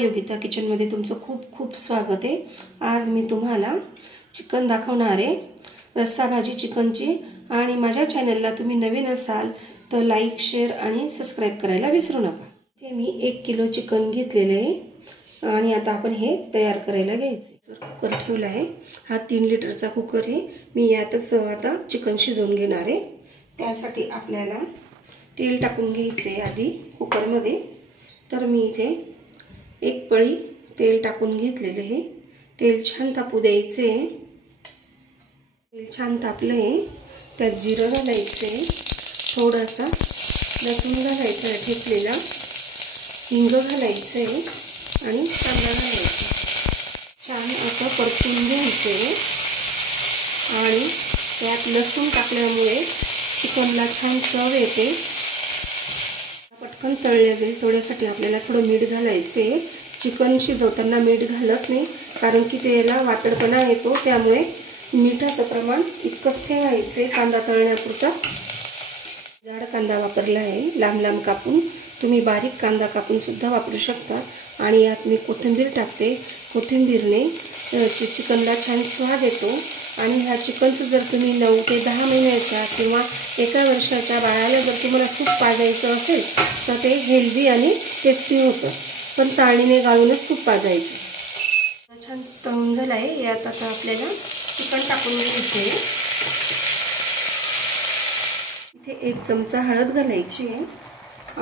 योगिता किचनमध्ये तुमचं खूप खूप स्वागत आहे। आज मी तुम्हाला चिकन दाखवणार आहे, रस्सा भाजी चिकनची। आणि माझ्या चॅनलला तुम्ही नवीन असाल तर लाईक शेअर आणि सबस्क्राइब करायला विसरू नका। हे मी 1 किलो चिकन घेतलेले आहे आणि आता आपण हे तयार करायला घ्यायचे। कुकर ठेवला आहे, हा 3 लिटरचा कुकर आहे। मी यातच आता चिकन शिजवून घेणार आहे। त्यासाठी आपल्याला तेल टाकून घ्यायचे आधी कुकरमध्ये। तर मी इथे 1 पळी तेल टाकून घेतलेले आहे। तेल छान तापू द्यायचे। तेल छान तापले, त्यात जिरं घालायचे, थोडासा लसूण घालायचा ठेचलेला, हिंग घालायचे आणि कांदा घालायचा। छान असं परतून घ्यायचे आणि त्यात लसूण टाकल्यामुळे चिकनला छान चव येते, पटकन तळले जाईल। थोड्यासाठी आपल्याला थोडं मीठ घालायचे। चिकन शिजवताना मीठ घालत नाही, कारण की त्याला वातडपणा येतो, त्यामुळे मिठाचं प्रमाण इतकंच ठेवायचे। कांदा तळण्यापुरता जाड कांदा वापरला आहे, लांब लांब कापून। तुम्ही बारीक कांदा कापून सुद्धा वापरू शकता। आणि यात मी कोथिंबीर टाकते। कोथिंबीरने चिकनला छान स्वाद येतो। आणि ह्या चिकनचं जर तुम्ही 9 ते 10 महिन्याच्या किंवा 1 वर्षाच्या बाळाला जर तुम्हाला सूप पाजायचं असेल तर ते हेल्दी आणि टेस्टी होतं, पण चाळणीने गाळूनच सूप पाजायचं। छान तळून झालं आहे, यात आता आपल्याला चिकन टाकून घ्यायचे। इथे 1 चमचा हळद घालायची आहे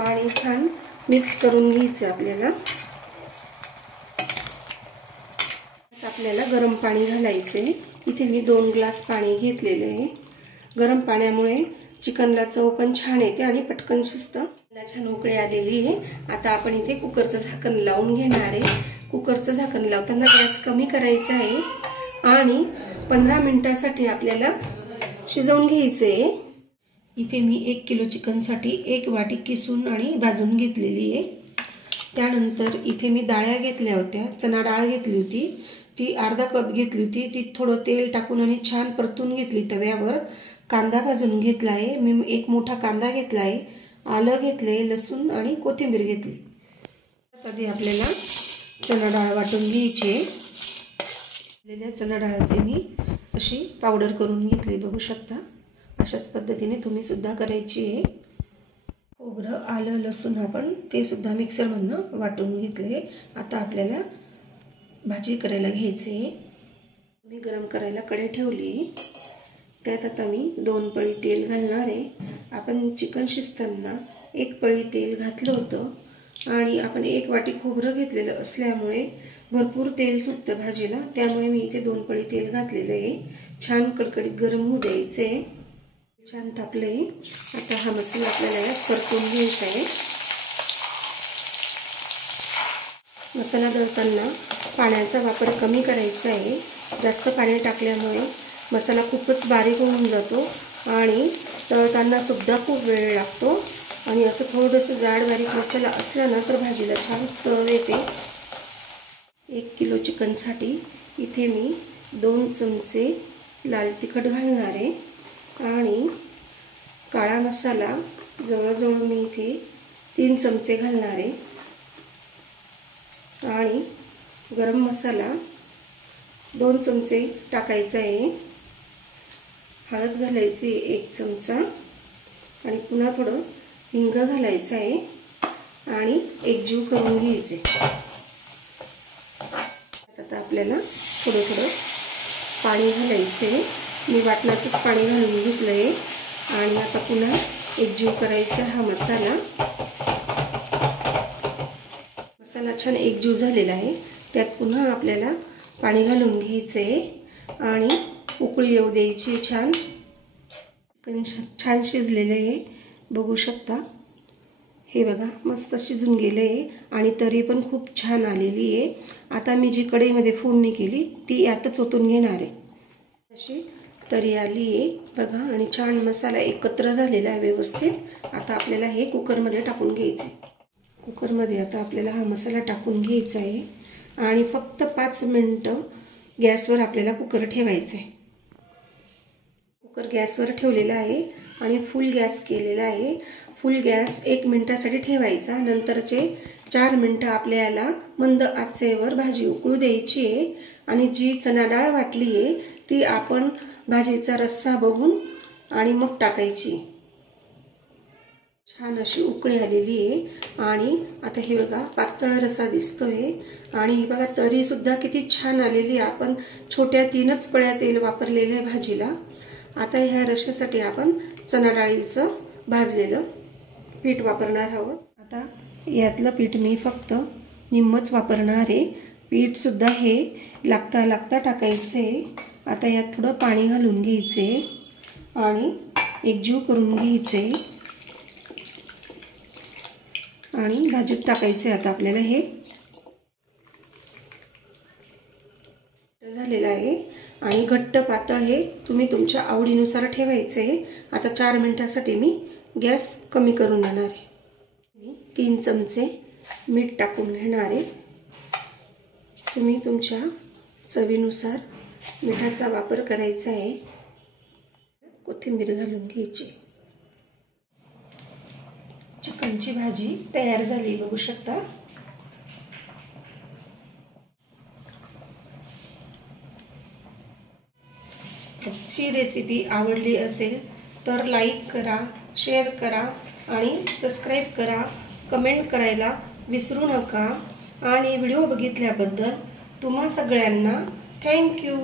आणि छान मिक्स करून घ्यायचं आपल्याला। आपल्याला गरम पाणी घालायचे। इथे मी 2 ग्लास पाणी घेतलेले आहे। गरम पाण्यामुळे चिकनला चव पण छान येते आणि पटकन शिजतं। छान उकळी आलेली आहे। आता आपण इथे कुकरचं झाकण लावून घेणार आहे। कुकरचं झाकण लावताना गॅस कमी करायचा आहे आणि 15 मिनिटांसाठी आपल्याला शिजवून घ्यायचे। इथे मी 1 किलो चिकनसाठी 1 वाटी किसून आणि भाजून घेतलेली आहे। त्यानंतर इथे मी डाळ्या घेतल्या होत्या, चणा डाळ घेतली होती, ती अर्धा कप घेतली होती। ती थोडं तेल टाकून आणि छान परतून घेतली तव्यावर। कांदा भाजून घेतला आहे, मी 1 मोठा कांदा घेतला आहे, आलं घेतले, लसूण आणि कोथिंबीर घेतली। आधी आपल्याला चणा डाळ वाटून घ्यायची आहे। चणा डाळाची मी अशी पावडर करून घेतली, बघू शकता। अशाच पद्धतीने तुम्ही सुद्धा करायची आहे। खोबरं, आलं, लसूण आपण ते सुद्धा मिक्सरमधनं वाटून घेतले। आता आपल्याला भाजी करायला घ्यायचे। मी गरम करायला कढई ठेवली, त्यात आता मी 2 पळी तेल घालणार आहे। आपण चिकन शिजताना 1 पळी तेल घातलं होतं आणि आपण 1 वाटी खोबरं घेतलेलं असल्यामुळे भरपूर तेल सुटतं भाजीला, त्यामुळे मी इथे 2 पळी तेल घातलेलं आहे। छान कडकडीत गरम होऊ द्यायचे। छान तापले, आता हा मसाला आपल्याला यात परतून घ्यायचा आहे। मसाला दळताना पाण्याचा वापर कमी करायचा आहे। जास्त पाणी टाकल्यामुळे मसाला खूपच बारीक होऊन जातो आणि तळताना सुद्धा खूप वेळ लागतो। आणि असं थोडंसं जाड बारीक मसाला असला ना तर भाजीला छान चव येते। 1 किलो चिकनसाठी इथे मी 2 चमचे लाल तिखट घालणार आहे आणि काळा मसाला जवळजवळ मी इथे 3 चमचे घालणार आहे आणि गरम मसाला 2 चमचे टाकायचा आहे। हळद घालायची 1 चमचा आणि पुन्हा थोडं हिंग घालायचं आहे आणि एकजीव करून घ्यायचे। आता आपल्याला थोडं थोडं पाणी घालायचे। मी वाटणाचंच पाणी घालून घेतलं आहे आणि आता पुन्हा एकजीव करायचा हा मसाला। मसाला छान एकजीव झालेला आहे, त्यात पुन्हा आपल्याला पाणी घालून घ्यायचे आणि उकळी येऊ द्यायची। छान शिजलेले आहे, बघू शकता। हे बघा, मस्त शिजून गेले आहे आणि तरी पण खूप छान आलेली आहे। आता मी जी कढईमध्ये फोडणी केली ती यातच ओतून घेणार आहे। अशी तरी आली आहे बघा आणि छान मसाला एकत्र झालेला आहे व्यवस्थित। आता आपल्याला हे कुकरमध्ये टाकून घ्यायचे। कुकरमध्ये आता आपल्याला हा मसाला टाकून घ्यायचा आहे आणि फक्त 5 मिनिटं गॅसवर आपल्याला कुकर ठेवायचा आहे। कुकर गॅसवर ठेवलेला आहे आणि फुल गॅस केलेला आहे। फुल गॅस 1 मिनिटासाठी ठेवायचा। नंतरचे 4 मिनिटं आपल्याला मंद आचेवर भाजी उकळू द्यायची आहे। आणि जी चणा डाळ वाटली आहे ती आपण भाजीचा रस्सा बघून आणि मग टाकायची। छान अशी उकळी आलेली आहे आणि आता हे बघा पातळ रस्सा दिसतोय आणि हे बघा तरी सुद्धा किती छान आलेली आहे। आपण छोट्या 3च पळ्या तेल वापरलेले आहे भाजीला। आता ह्या रश्श्यासाठी आपण चणा डाळीचं भाजलेलं पीठ वापरणार आहोत। आता यातलं पीठ मी फक्त निम्मच वापरणार आहे। पीठ सुद्धा हे लागता टाकायचे। आता यात थोडं पाणी घालून घ्यायचे आणि एकजीव करून घ्यायचे आणि भाजीत टाकायचे। आता आपल्याला हे झालेलं आहे आणि घट्ट पातळ हे तुम्ही तुमच्या आवडीनुसार ठेवायचे। आता 4 मिनिटासाठी मी गॅस कमी करून देणार आहे। 3 चमचे मीठ टाकून घेणार आहे। तुम्ही तुमच्या चवीनुसार मिठाचा वापर करायचा आहे। कोथिंबीर घालून घ्यायची। चिकनची भाजी तयार झाली बघू शकता। आजची रेसिपी आवडली असेल तर लाईक करा, शेअर करा आणि सबस्क्राईब करा। कमेंट करायला विसरू नका आणि व्हिडिओ बघितल्याबद्दल तुम्हा सगळ्यांना थँक यू।